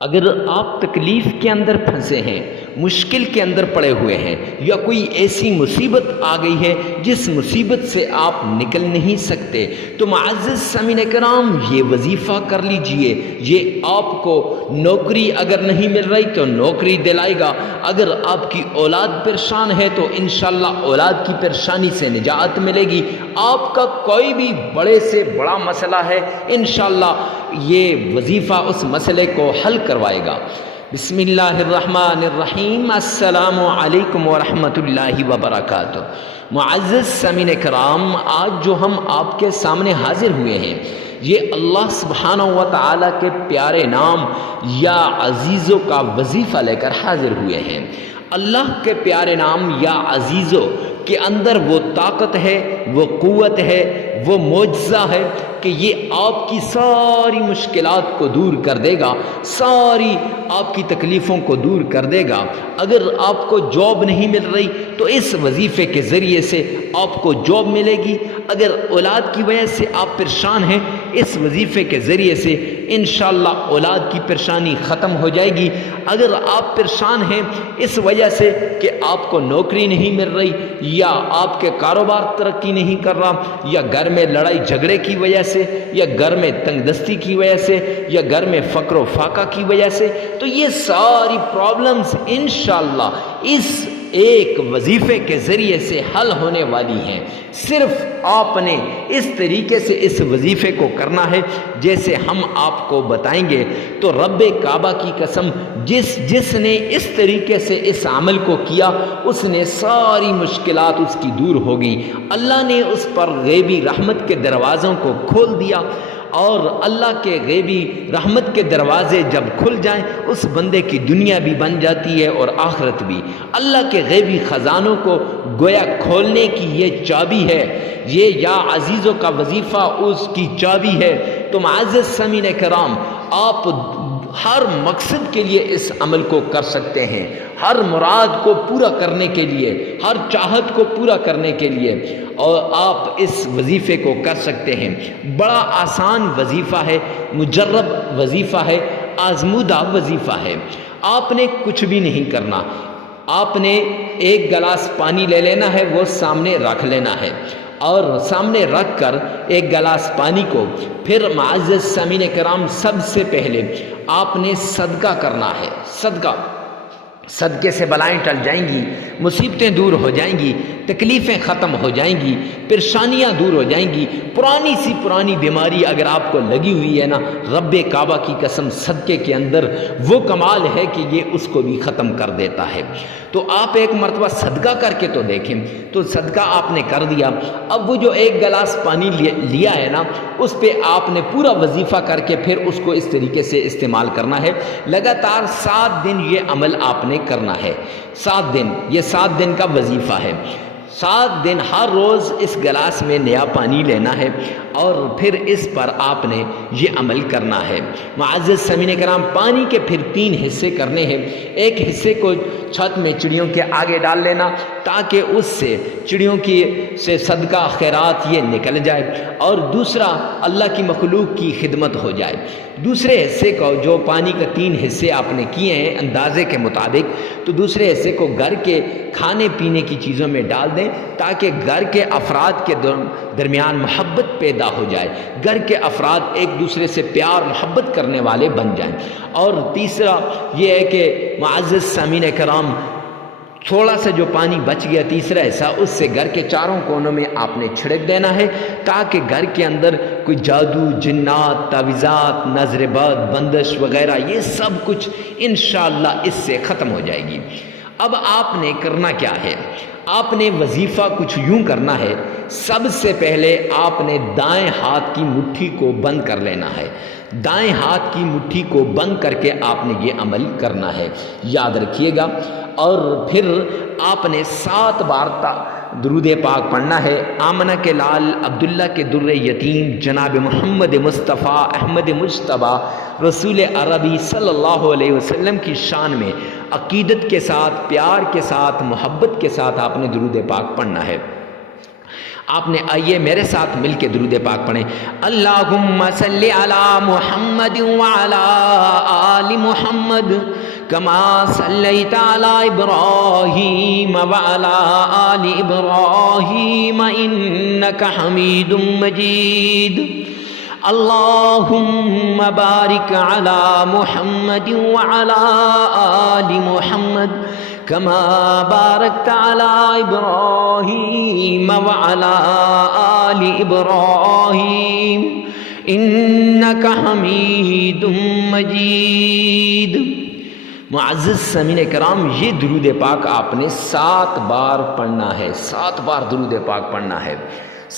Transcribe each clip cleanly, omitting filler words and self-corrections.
اگر آپ تکلیف کے اندر پھنسے ہیں، مشکل کے اندر پڑے ہوئے ہیں، یا کوئی ایسی مصیبت آ گئی ہے جس مصیبت سے آپ نکل نہیں سکتے، تو معزز سامعین کرام یہ وظیفہ کر لیجئے۔ یہ آپ کو نوکری اگر نہیں مل رہی تو نوکری دلائے گا، اگر آپ کی اولاد پریشان ہے تو انشاءاللہ اولاد کی پریشانی سے نجات ملے گی۔ آپ کا کوئی بھی بڑے سے بڑا مسئلہ ہے، انشاءاللہ یہ وظیفہ اس مسئلے کو حل کروائے گا۔ بسم اللہ الرحمن الرحیم۔ السلام علیکم ورحمۃ اللہ وبرکاتہ۔ معزز سامعین کرام، آج جو ہم آپ کے سامنے حاضر ہوئے ہیں، یہ اللہ سبحانہ و تعالیٰ کے پیارے نام یا عزیزوں کا وظیفہ لے کر حاضر ہوئے ہیں۔ اللہ کے پیارے نام یا عزیزوں کے اندر وہ طاقت ہے، وہ قوت ہے، وہ معجزہ ہے کہ یہ آپ کی ساری مشکلات کو دور کر دے گا، ساری آپ کی تکلیفوں کو دور کر دے گا۔ اگر آپ کو جاب نہیں مل رہی تو اس وظیفے کے ذریعے سے آپ کو جاب ملے گی۔ اگر اولاد کی وجہ سے آپ پریشان ہیں، اس وظیفے کے ذریعے سے انشاءاللہ اولاد کی پریشانی ختم ہو جائے گی۔ اگر آپ پریشان ہیں اس وجہ سے کہ آپ کو نوکری نہیں مل رہی، یا آپ کے کاروبار ترقی نہیں کر رہا، یا گھر میں لڑائی جھگڑے کی وجہ سے، یا گھر میں تنگ دستی کی وجہ سے، یا گھر میں فقر و فاقہ کی وجہ سے، تو یہ ساری پرابلمز انشاءاللہ اس ایک وظیفے کے ذریعے سے حل ہونے والی ہیں۔ صرف آپ نے اس طریقے سے اس وظیفے کو کرنا ہے جیسے ہم آپ کو بتائیں گے۔ تو رب کعبہ کی قسم، جس نے اس طریقے سے اس عمل کو کیا، اس نے ساری مشکلات اس کی دور ہو گئی۔ اللہ نے اس پر غیبی رحمت کے دروازوں کو کھول دیا، اور اللہ کے غیبی رحمت کے دروازے جب کھل جائیں، اس بندے کی دنیا بھی بن جاتی ہے اور آخرت بھی۔ اللہ کے غیبی خزانوں کو گویا کھولنے کی یہ چابی ہے، یہ یا عزیزوں کا وظیفہ اس کی چابی ہے۔ تو معزز سامعین کرام، آپ ہر مقصد کے لیے اس عمل کو کر سکتے ہیں، ہر مراد کو پورا کرنے کے لیے، ہر چاہت کو پورا کرنے کے لیے، اور آپ اس وظیفے کو کر سکتے ہیں۔ بڑا آسان وظیفہ ہے، مجرب وظیفہ ہے، آزمودہ وظیفہ ہے۔ آپ نے کچھ بھی نہیں کرنا، آپ نے ایک گلاس پانی لے لینا ہے، وہ سامنے رکھ لینا ہے، اور سامنے رکھ کر ایک گلاس پانی کو پھر معزز سامعین کرام، سب سے پہلے آپ نے صدقہ کرنا ہے۔ صدقے سے بلائیں ٹل جائیں گی، مصیبتیں دور ہو جائیں گی، تکلیفیں ختم ہو جائیں گی، پریشانیاں دور ہو جائیں گی۔ پرانی سی پرانی بیماری اگر آپ کو لگی ہوئی ہے نا، رب کعبہ کی قسم، صدقے کے اندر وہ کمال ہے کہ یہ اس کو بھی ختم کر دیتا ہے۔ تو آپ ایک مرتبہ صدقہ کر کے تو دیکھیں۔ تو صدقہ آپ نے کر دیا، اب وہ جو ایک گلاس پانی لیا ہے نا، اس پہ آپ نے پورا وظیفہ کر کے پھر اس کو اس طریقے سے استعمال کرنا ہے۔ لگاتار 7 دن یہ عمل آپ نے کرنا ہے۔ 7 دن، یہ 7 دن کا وظیفہ ہے۔ 7 دن ہر روز اس گلاس میں نیا پانی لینا ہے، اور پھر اس پر آپ نے یہ عمل کرنا ہے۔ معزز سامعین کرام، پانی کے پھر 3 حصے کرنے ہیں۔ ایک حصے کو چھت میں چڑیوں کے آگے ڈال لینا، تاکہ اس سے چڑیوں کی سے صدقہ خیرات یہ نکل جائے، اور دوسرا اللہ کی مخلوق کی خدمت ہو جائے۔ دوسرے حصے کو، جو پانی کا 3 حصے آپ نے کیے ہیں اندازے کے مطابق، تو دوسرے حصے کو گھر کے کھانے پینے کی چیزوں میں ڈال دیں، تاکہ گھر کے افراد کے درمیان محبت پیدا ہو جائے، گھر کے افراد ایک دوسرے سے پیار محبت کرنے والے بن جائیں۔ اور تیسرا یہ ہے کہ معزز سامعین کرام، تھوڑا سا جو پانی بچ گیا، تیسرا حصہ، اس سے گھر کے چاروں کونوں میں آپ نے چھڑک دینا ہے، تاکہ گھر کے اندر کوئی جادو، جنات، تعویذات، نظر بد، بندش وغیرہ یہ سب کچھ انشاءاللہ اس سے ختم ہو جائے گی۔ اب آپ نے کرنا کیا ہے؟ آپ نے وظیفہ کچھ یوں کرنا ہے۔ سب سے پہلے آپ نے دائیں ہاتھ کی مٹھی کو بند کر لینا ہے۔ دائیں ہاتھ کی مٹھی کو بند کر کے آپ نے یہ عمل کرنا ہے، یاد رکھیے گا۔ اور پھر آپ نے 7 بار درود پاک پڑھنا ہے۔ آمنہ کے لال عبداللہ کے در یتیم جناب محمد مصطفیٰ احمد مجتبیٰ رسول عربی صلی اللہ علیہ وسلم کی شان میں عقیدت کے ساتھ، پیار کے ساتھ، محبت کے ساتھ آپ نے درود پاک پڑھنا ہے۔ آپ نے آئیے میرے ساتھ مل کے درود پاک پڑھیں۔ اللہم صلی علی محمد وعلی آل آل محمد کما صلیت علی ابراہیم وعلی آل ابراہیم انک حمید مجید اللہم بارک علی محمد وعلی آل محمد کما بارکت علی ابراہیم وعلی آل ابراہیم انک حمید مجید۔ معزز سامعین کرام، یہ درود پاک آپ نے 7 بار پڑھنا ہے، 7 بار درود پاک پڑھنا ہے۔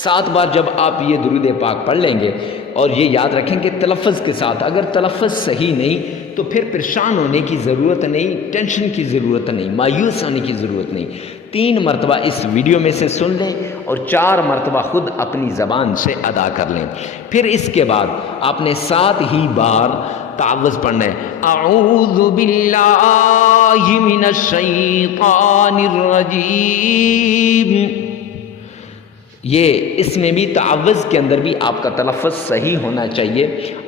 7 بار جب آپ یہ درود پاک پڑھ لیں گے، اور یہ یاد رکھیں کہ تلفظ کے ساتھ، اگر تلفظ صحیح نہیں تو پھر پریشان ہونے کی ضرورت نہیں، ٹینشن کی ضرورت نہیں، مایوس ہونے کی ضرورت نہیں۔ 3 مرتبہ اس ویڈیو میں سے سن لیں اور 4 مرتبہ خود اپنی زبان سے ادا کر لیں۔ پھر اس کے بعد آپ نے 7 ہی بار تعوذ پڑھنا ہے۔ اعوذ باللہ من الشیطان الرجیم۔ یہ اس میں بھی تعوذ کے اندر بھی آپ کا تلفظ صحیح ہونا چاہیے،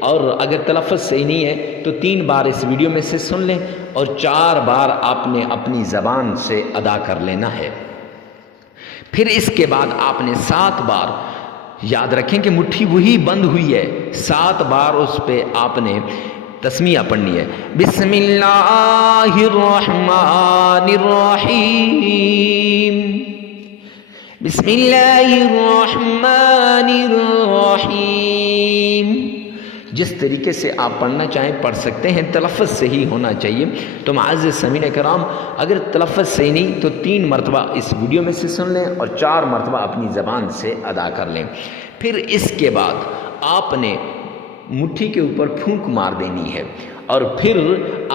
اور اگر تلفظ صحیح نہیں ہے تو 3 بار اس ویڈیو میں سے سن لیں اور 4 بار آپ نے اپنی زبان سے ادا کر لینا ہے۔ پھر اس کے بعد آپ نے 7 بار، یاد رکھیں کہ مٹھی وہی بند ہوئی ہے، 7 بار اس پہ آپ نے تسمیہ پڑھنی ہے۔ بسم اللہ الرحمن الرحیم، بسم اللہ الرحمن الرحیم۔ جس طریقے سے آپ پڑھنا چاہیں پڑھ سکتے ہیں، تلفظ صحیح ہونا چاہیے۔ تو معزز سامعین کرام، اگر تلفظ صحیح نہیں تو 3 مرتبہ اس ویڈیو میں سے سن لیں اور 4 مرتبہ اپنی زبان سے ادا کر لیں۔ پھر اس کے بعد آپ نے مٹھی کے اوپر پھونک مار دینی ہے، اور پھر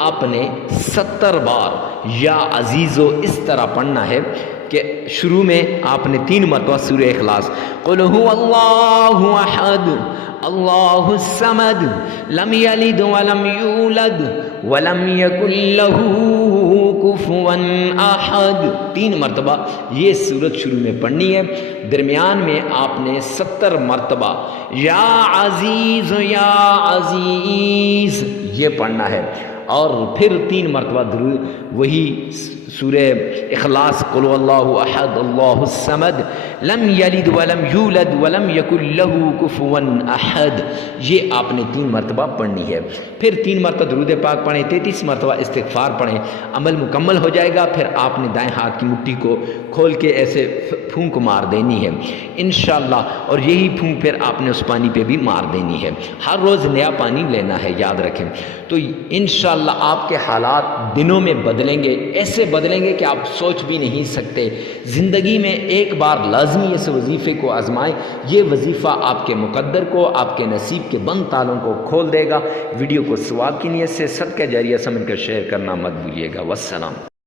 آپ نے 70 بار یا عزیزو اس طرح پڑھنا ہے کہ شروع میں آپ نے 3 مرتبہ سورہ اخلاص، قل هو اللہ احد اللہ الصمد لم یلد ولم یولد ولم یکن له کفوا احد، 3 مرتبہ یہ سورت شروع میں پڑھنی ہے۔ درمیان میں آپ نے 70 مرتبہ یا عزیز یا عزیز یہ پڑھنا ہے، اور پھر 3 مرتبہ درود وہی سورہ اخلاص، قل اللہ احد اللہ الصمد لم یلد ولم یولد ولم یکن له کفوا احد، یہ آپ نے 3 مرتبہ پڑھنی ہے۔ پھر 3 مرتبہ درود پاک پڑھیں، 33 مرتبہ استغفار پڑھیں، عمل مکمل ہو جائے گا۔ پھر آپ نے دائیں ہاتھ کی مٹھی کو کھول کے ایسے پھونک مار دینی ہے انشاءاللہ، اور یہی پھونک پھر آپ نے اس پانی پہ بھی مار دینی ہے۔ ہر روز نیا پانی لینا ہے، یاد رکھیں۔ تو انشاءاللہ آپ کے حالات دنوں میں بدلیں گے، ایسے بدلیں گے کہ آپ سوچ بھی نہیں سکتے۔ زندگی میں ایک بار لازمی اس وظیفے کو آزمائیں، یہ وظیفہ آپ کے مقدر کو، آپ کے نصیب کے بند تالوں کو کھول دے گا۔ ویڈیو کو ثواب کی نیت سے صدقہ جاریہ سمجھ کر شیئر کرنا مت بھولیے گا۔ والسلام۔